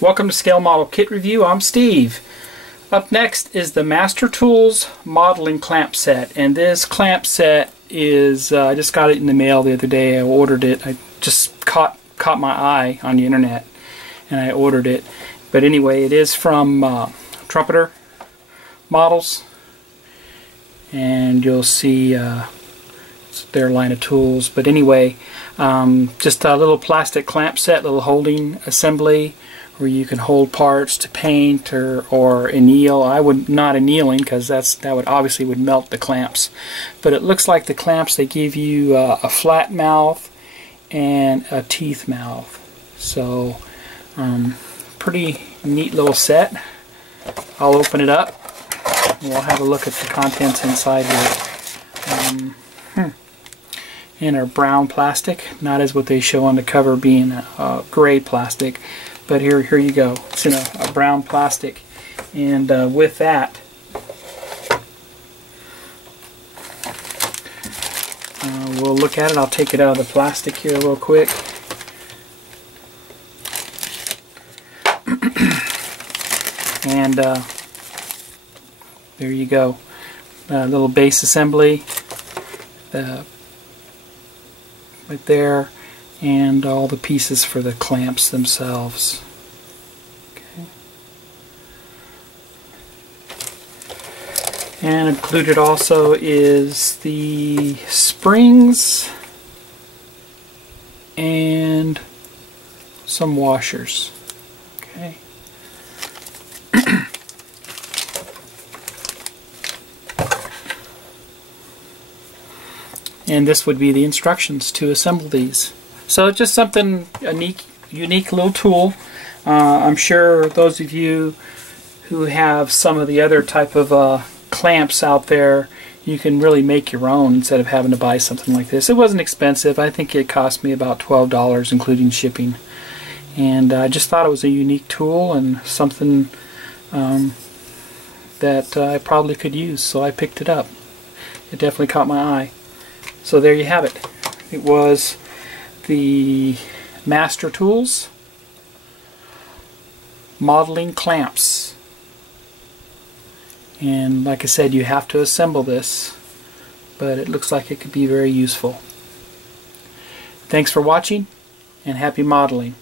Welcome to Scale Model Kit Review. I'm Steve. Up next is the Master Tools modeling clamp set, and this clamp set is I just got it in the mail the other day. I ordered it. I just caught my eye on the internet and I ordered it. But anyway, it is from Trumpeter models, and you'll see it's their line of tools. But anyway, just a little plastic clamp set, little holding assembly where you can hold parts to paint or anneal. I would not annealing because that would obviously melt the clamps. But it looks like the clamps, they give you a flat mouth and a teeth mouth. So pretty neat little set. I'll open it up and we'll have a look at the contents inside here. In a brown plastic, not as what they show on the cover being gray plastic. But here you go. It's in a brown plastic, and with that, we'll look at it. I'll take it out of the plastic here real quick. And there you go. Little base assembly right there, and all the pieces for the clamps themselves. Okay. And included also is the springs and some washers. Okay. And this would be the instructions to assemble these. So just something, a unique little tool. I'm sure those of you who have some of the other type of clamps out there, you can really make your own instead of having to buy something like this. It wasn't expensive. I think it cost me about $12 including shipping. And I just thought it was a unique tool and something that I probably could use, so I picked it up. It definitely caught my eye. So there you have it. It was the Master Tools modeling clamps, and like I said, you have to assemble this, but it looks like it could be very useful. Thanks for watching, and happy modeling.